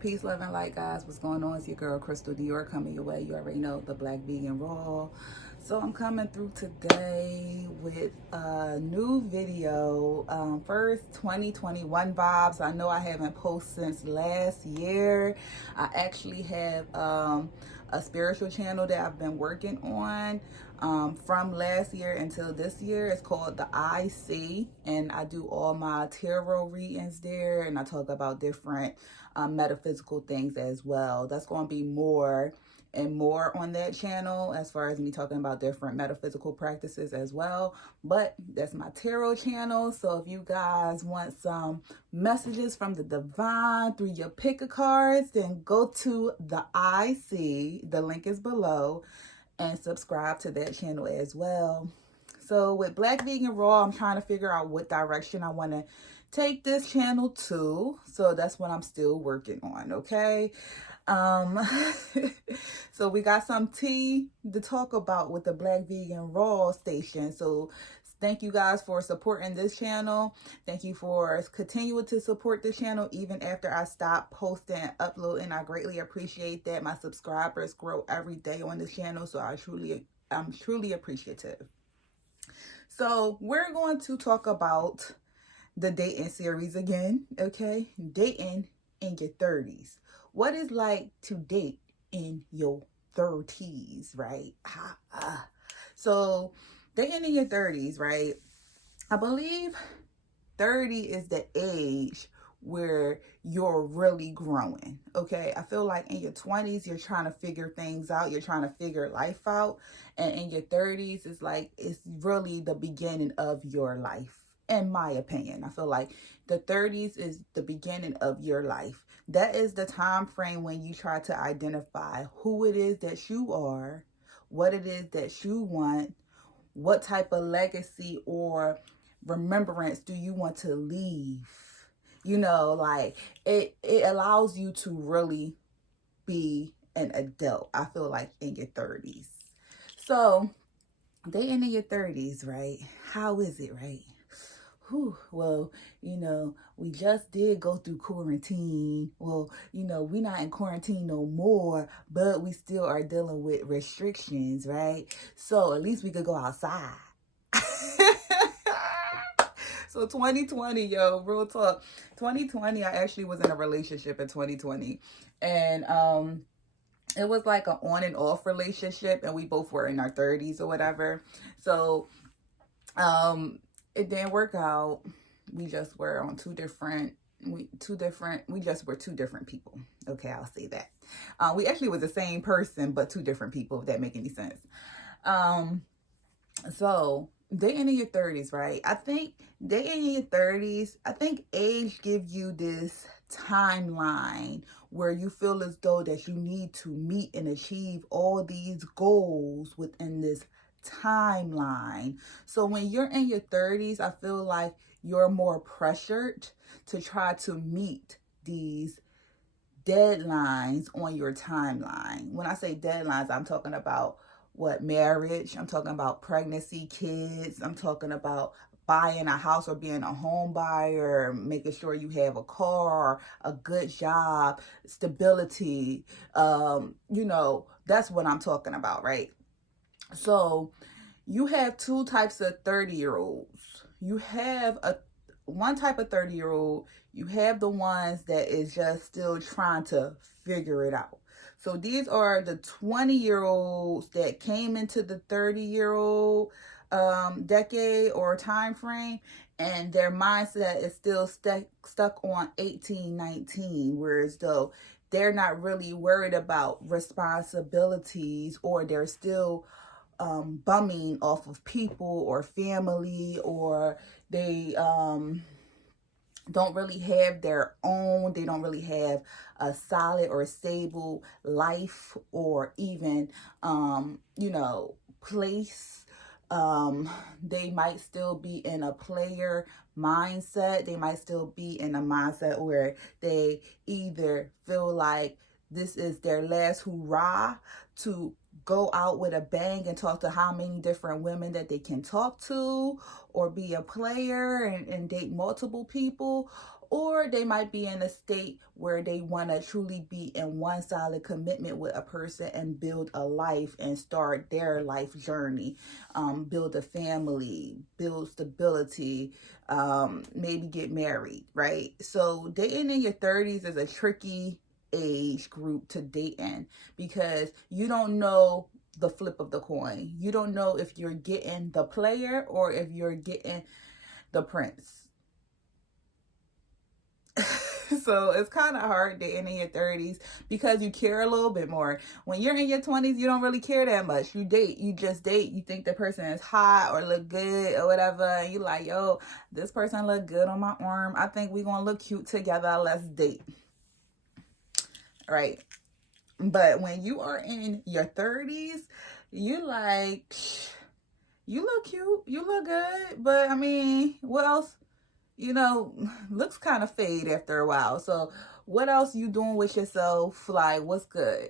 Peace, love, and light, guys. What's going on? It's your girl, Crystal Dior, coming your way. You already know, the BlackVegan Raw. So I'm coming through today with a new video. First, 2021 vibes. I know I haven't posted since last year. I actually have a spiritual channel that I've been working on from last year until this year. It's called The IC, and I do all my tarot readings there, and I talk about different metaphysical things as well. That's going to be more and more on that channel as far as me talking about different metaphysical practices as well. But that's my tarot channel. So if you guys want some messages from the divine through your pick of cards, then go to the IC. The link is below, and subscribe to that channel as well. So with BlackVegan Raw, I'm trying to figure out what direction I want to take this channel to. So that's what I'm still working on, okay? So we got some tea to talk about with the BlackVegan Raw station. So thank you guys for supporting this channel. Thank you for continuing to support the channel even after I stop posting and uploading. I greatly appreciate that. My subscribers grow every day on this channel, so I'm truly appreciative. So we're going to talk about the dating series again, okay? Dating in your 30s. What is like to date in your 30s, right? So dating in your 30s, right? I believe 30 is the age where you're really growing, okay? I feel like in your 20s, you're trying to figure things out. You're trying to figure life out. And in your 30s, it's like, it's really the beginning of your life. In my opinion, I feel like the 30s is the beginning of your life. That is the time frame when you try to identify who it is that you are, what it is that you want, what type of legacy or remembrance do you want to leave. You know, like it allows you to really be an adult, I feel like, in your 30s. So dating in your 30s, right? How is it, right? Well, you know, we just did go through quarantine. Well, you know, we're not in quarantine no more, but we still are dealing with restrictions, right? So at least we could go outside. So 2020, yo, real talk. 2020, I actually was in a relationship in 2020. And it was like an on and off relationship, and we both were in our 30s or whatever. So it didn't work out. We just were on two different people. Okay, I'll say that. We actually was the same person, but two different people, if that make any sense. So dating in your 30s, right? I think dating in your 30s, I think age gives you this timeline where you feel as though that you need to meet and achieve all these goals within this timeline. So when you're in your 30s, I feel like you're more pressured to try to meet these deadlines on your timeline. When I say deadlines, I'm talking about marriage, I'm talking about pregnancy, kids, I'm talking about buying a house or being a home buyer, making sure you have a car, a good job, stability. You know, that's what I'm talking about, right? So you have two types of 30-year-olds. You have one type of 30-year-old, you have the ones that is just still trying to figure it out. So these are the 20-year-olds that came into the 30-year-old decade or time frame, and their mindset is still stuck on 18, 19, whereas though they're not really worried about responsibilities, or they're still bumming off of people or family, or they don't really have their own, they don't really have a solid or stable life, or even you know, place. They might still be in a player mindset. They might still be in a mindset where they either feel like this is their last hurrah to go out with a bang and talk to how many different women that they can talk to, or be a player and date multiple people, or they might be in a state where they want to truly be in one solid commitment with a person and build a life and start their life journey, build a family, build stability, maybe get married, right? So dating in your 30s is a tricky age group to date in, because you don't know the flip of the coin. You don't know if you're getting the player or if you're getting the prince. So it's kind of hard dating in your 30s because you care a little bit more. When you're in your 20s, you don't really care that much. You date, you just date. You think the person is hot or look good or whatever. And you like, yo, this person look good on my arm. I think we're going to look cute together. Let's date. Right. But when you are in your 30s, you like, you look cute, you look good. But I mean, what else? You know, looks kind of fade after a while. So what else you doing with yourself? Like, what's good?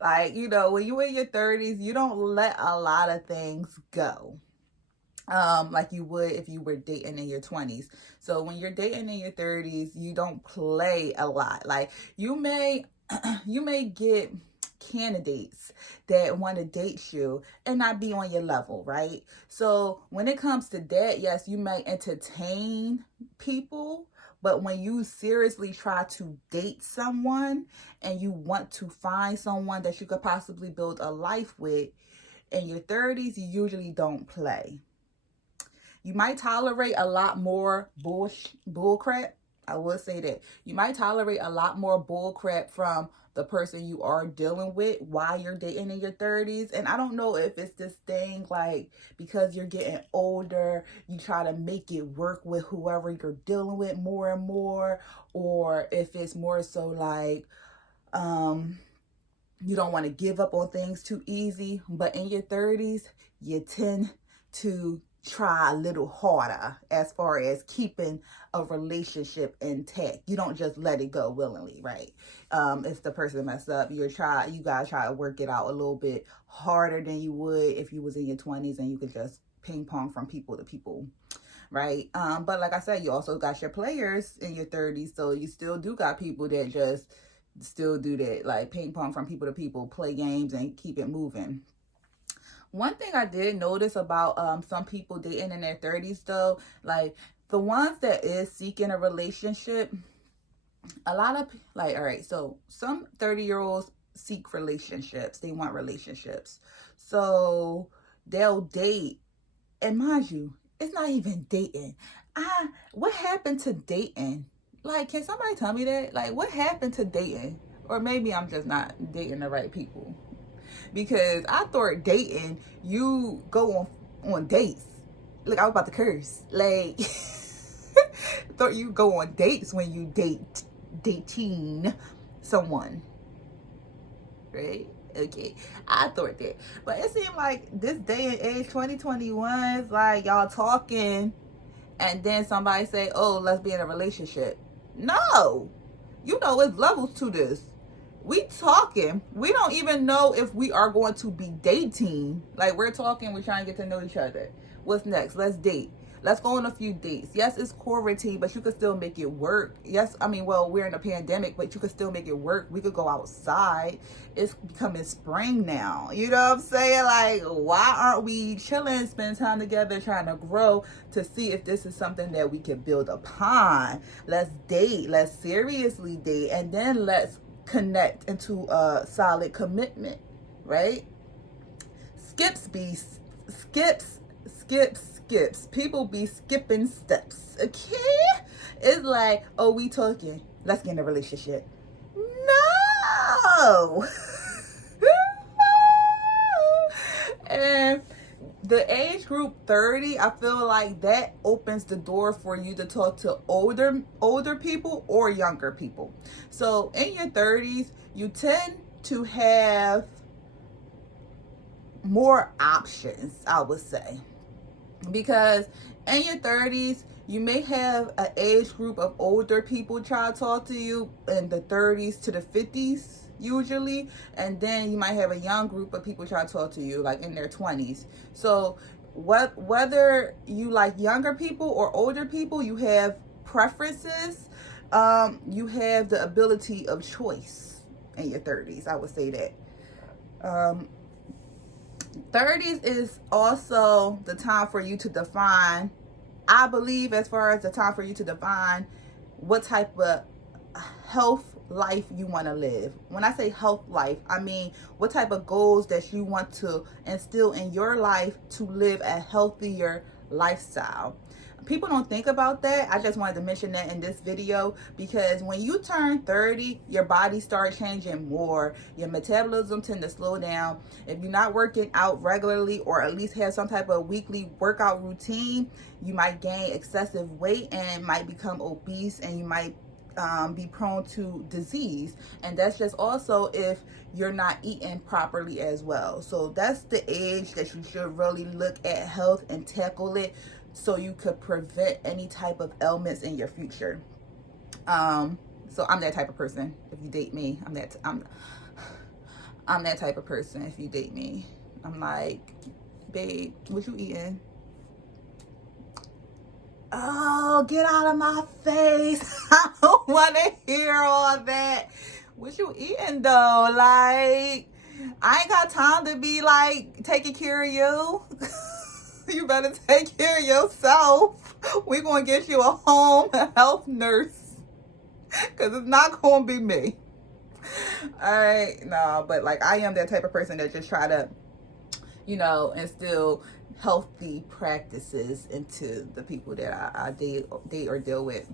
Like, you know, when you're in your 30s, you don't let a lot of things go. Like you would if you were dating in your 20s. So when you're dating in your 30s, you don't play a lot. Like you may you may get candidates that want to date you and not be on your level, right? So when it comes to that, yes, you may entertain people, but when you seriously try to date someone and you want to find someone that you could possibly build a life with in your 30s, you usually don't play. You might tolerate a lot more bull crap. I will say that. You might tolerate a lot more bull crap from the person you are dealing with while you're dating in your 30s. And I don't know if it's this thing like because you're getting older, you try to make it work with whoever you're dealing with more and more, or if it's more so like you don't want to give up on things too easy. But in your 30s, you tend to try a little harder as far as keeping a relationship intact. You don't just let it go willingly, right? If the person messed up, you gotta try to work it out a little bit harder than you would if you was in your 20s and you could just ping pong from people to people, right? But like I said, you also got your players in your 30s, so you still do got people that just still do that, like ping pong from people to people, play games and keep it moving. One thing I did notice about some people dating in their 30s though, like the ones that is seeking a relationship, a lot of like, all right, so some 30-year-olds seek relationships. They want relationships. So they'll date, and mind you, it's not even dating. What happened to dating? Like, can somebody tell me that? Like, what happened to dating? Or maybe I'm just not dating the right people. Because I thought dating, you go on dates. Look, I was about to curse. Like, thought you go on dates when you dating someone. Right? Okay. I thought that. But it seemed like this day and age, 2021, is like y'all talking and then somebody say, oh, let's be in a relationship. No. You know, it's levels to this. We talking. We don't even know if we are going to be dating. Like, we're talking, we're trying to get to know each other. What's next? Let's date. Let's go on a few dates. Yes, it's quarantine, but you could still make it work. Yes, I mean, well, we're in a pandemic, but you could still make it work. We could go outside. It's becoming spring now. You know what I'm saying? Like, why aren't we chilling, spending time together, trying to grow to see if this is something that we can build upon? Let's date. Let's seriously date. And then let's connect into a solid commitment, right? Skips. People be skipping steps, okay? It's like, oh, we talking. Let's get in a relationship. No. And the age group 30, I feel like that opens the door for you to talk to older people or younger people. So in your 30s, you tend to have more options, I would say. Because in your 30s, you may have an age group of older people try to talk to you in the 30s to the 50s usually, and then you might have a young group of people try to talk to you like in their 20s. So whether you like younger people or older people, you have preferences. You have the ability of choice in your 30s. I would say that. Um, 30s is also the time for you to define, I believe, as far as the time for you to define what type of health life you want to live. When I say health life, I mean what type of goals that you want to instill in your life to live a healthier lifestyle. People don't think about that. I just wanted to mention that in this video, because when you turn 30, your body starts changing more. Your metabolism tend to slow down. If you're not working out regularly, or at least have some type of weekly workout routine, you might gain excessive weight and might become obese, and you might be prone to disease. And that's just also if you're not eating properly as well. So that's the age that you should really look at health and tackle it, so you could prevent any type of ailments in your future. So I'm that type of person. If you date me, I'm that type of person. If you date me, I'm like, babe, what you eating? Oh, get out of my face. I don't want to hear all that. What you eating though? Like, I ain't got time to be like taking care of you. You better take care of yourself. We're going to get you a home health nurse, because it's not going to be me. All right, no, but like, I am that type of person that just try to, instill healthy practices into the people that I date or deal with.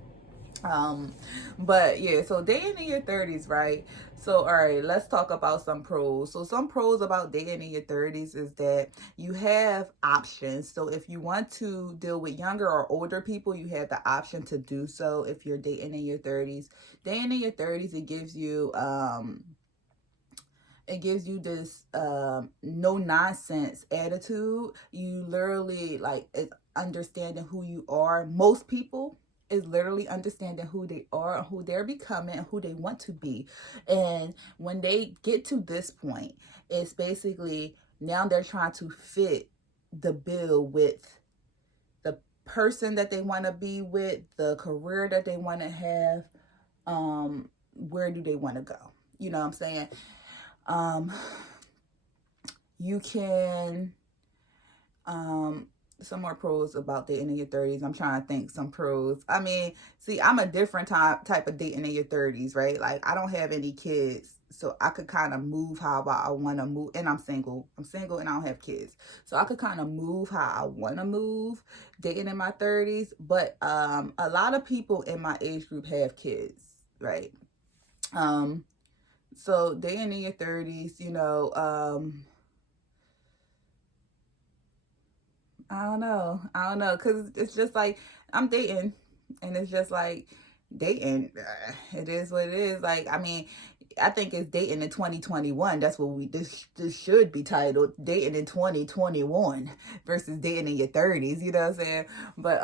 But yeah, so dating in your 30s, right? So, all right, let's talk about some pros. So some pros about dating in your 30s is that you have options. So if you want to deal with younger or older people, you have the option to do so. If you're dating in your 30s, dating in your 30s, it gives you this no nonsense attitude. You literally, like, it's understanding who you are. Most people is literally understanding who they are, who they're becoming, and who they want to be. And when they get to this point, it's basically now they're trying to fit the bill with the person that they want to be with, the career that they want to have. Where do they want to go? You know what I'm saying? You can, some more pros about dating in your 30s. I'm trying to think some pros. I mean, see, I'm a different type of dating in your 30s, right? Like, I don't have any kids, so I could kind of move how I want to move. And I'm single and I don't have kids, so I could kind of move how I want to move dating in my 30s. But a lot of people in my age group have kids, right? So dating in your 30s, I don't know, because it's just like, I'm dating, and it's just like, dating, it is what it is. Like, I mean, I think it's dating in 2021. That's what this should be titled, dating in 2021 versus dating in your 30s, you know what I'm saying? But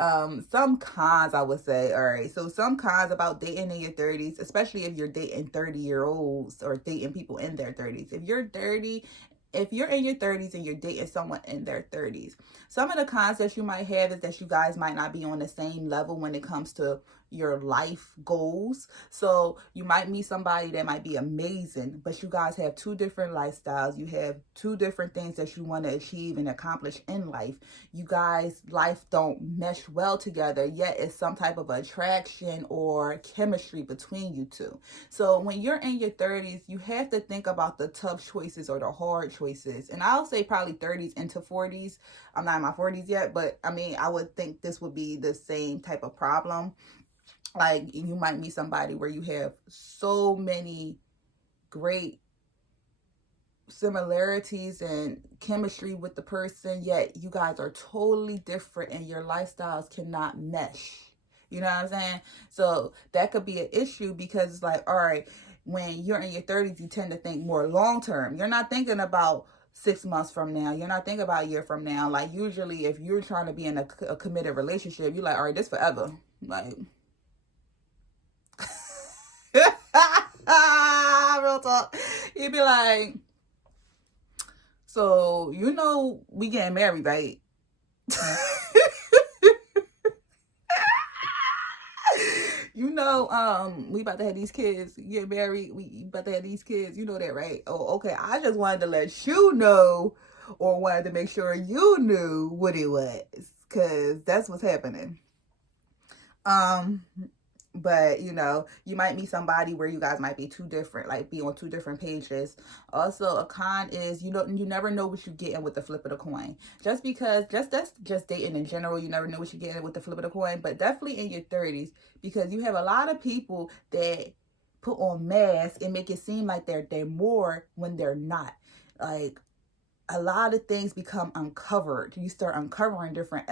some cons, I would say. All right, so some cons about dating in your 30s, especially if you're dating 30-year-olds or dating people in their 30s. If you're in your 30s and you're dating someone in their 30s, some of the cons that you might have is that you guys might not be on the same level when it comes to your life goals. So you might meet somebody that might be amazing, but you guys have two different lifestyles. You have two different things that you want to achieve and accomplish in life. You guys' life don't mesh well together, yet it's some type of attraction or chemistry between you two. So when you're in your 30s, you have to think about the tough choices or the hard choices. And I'll say probably 30s into 40s. I'm not in my 40s yet, but I mean, I would think this would be the same type of problem. Like, you might meet somebody where you have so many great similarities and chemistry with the person, yet you guys are totally different and your lifestyles cannot mesh. You know what I'm saying? So that could be an issue, because it's like, all right, when you're in your 30s, you tend to think more long term. You're not thinking about 6 months from now. You're not thinking about a year from now. Like, usually if you're trying to be in a committed relationship, you're like, all right, this forever. Like, real talk. You'd be like, so, we getting married, right? You know, we about to have these kids, get married, we about to have these kids, you know that, right? Oh, okay. I just wanted to let you know, or wanted to make sure you knew what it was, because that's what's happening. Um, but you know, you might meet somebody where you guys might be too different, like be on two different pages. Also, a con is you never know what you're getting with the flip of the coin. Just because that's just dating in general, you never know what you're getting with the flip of the coin, but definitely in your 30s, because you have a lot of people that put on masks and make it seem like they're more when they're not. Like, a lot of things become uncovered. You start uncovering different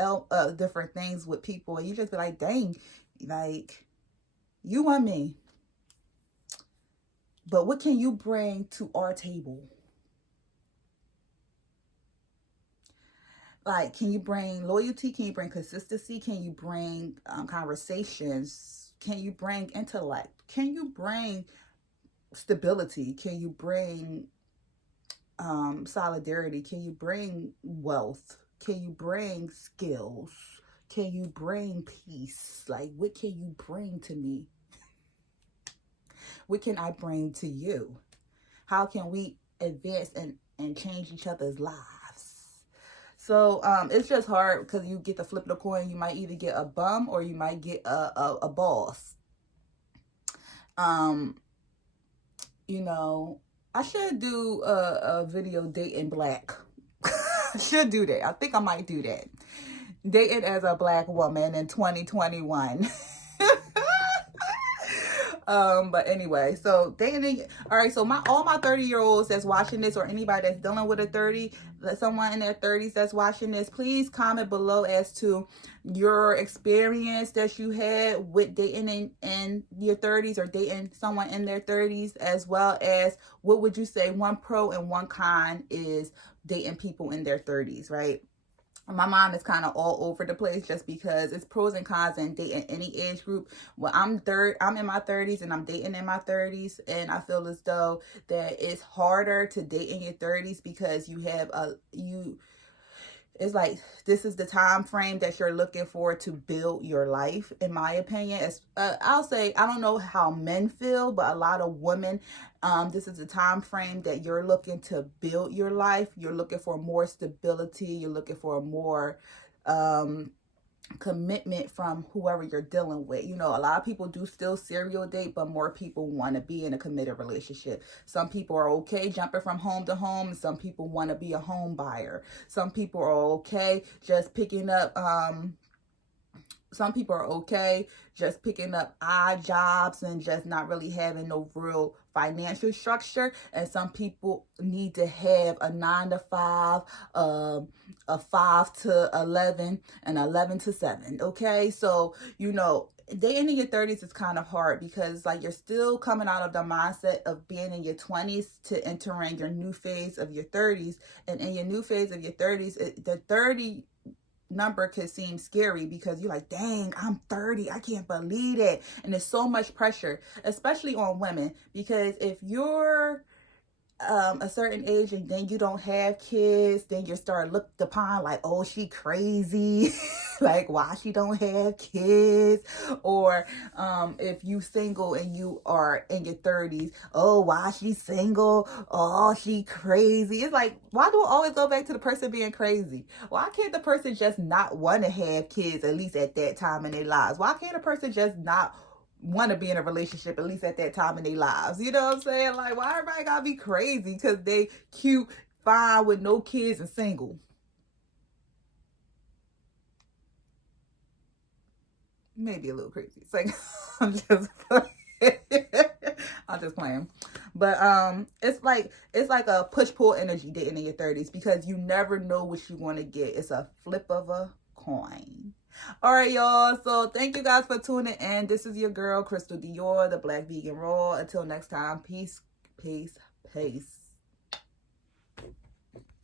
things with people, and you just be like, dang, like, you want me, but what can you bring to our table? Like, can you bring loyalty? Can you bring consistency? Can you bring conversations? Can you bring intellect? Can you bring stability? Can you bring solidarity? Can you bring wealth? Can you bring skills? Can you bring peace? Like, what can you bring to me? What can I bring to you? How can we advance and change each other's lives? So it's just hard because you get the flip of the coin. You might either get a bum or you might get a boss. Um, you know, I should do a video dating black. I should do that. I think I might do that. Dating as a black woman in 2021. But anyway, so dating. All right, so all my 30-year-olds that's watching this, or anybody that's dealing with a 30, someone in their 30s that's watching this, please comment below as to your experience that you had with dating in your 30s, or dating someone in their 30s, as well as what would you say one pro and one con is dating people in their 30s, right? My mom is kind of all over the place just because it's pros and cons in dating any age group. Well, I'm in my 30s and I'm dating in my 30s, and I feel as though that it's harder to date in your 30s because you have it's like this is the time frame that you're looking for to build your life, in my opinion. I'll say, I don't know how men feel, but a lot of women, this is the time frame that you're looking to build your life. You're looking for more stability. You're looking for more commitment from whoever you're dealing with. You know, a lot of people do still serial date, but more people want to be in a committed relationship. Some people are okay jumping from home to home, and some people want to be a home buyer. Some people are okay just picking up some people are okay just picking up odd jobs and just not really having no real financial structure. And some people need to have a 9 to 5, a 5 to 11, and 11 to 7. Okay, so you know, dating in your 30s is kind of hard because like you're still coming out of the mindset of being in your 20s to entering your new phase of your 30s. And in your new phase of your 30s, the 30 number could seem scary because you're like, dang, I'm 30. I can't believe it. And there's so much pressure, especially on women, because if you're a certain age and then you don't have kids, then you start looked upon like, oh, she crazy. Like, why she don't have kids? Or if you single and you are in your 30s, oh, why she single? Oh, she crazy. It's like, why do I always go back to the person being crazy? Why can't the person just not want to have kids, at least at that time in their lives? Why can't a person just not want to be in a relationship, at least at that time in their lives? You know what I'm saying? Like, why everybody gotta be crazy because they cute, fine, with no kids and single? Maybe a little crazy. It's like, I'm just playing. I'm just playing. But it's like a push-pull energy dating in your 30s because you never know what you want to get. It's a flip of a coin. All right, y'all. So thank you guys for tuning in. This is your girl, Crystal Dior, the Black Vegan Raw. Until next time, peace, peace, peace.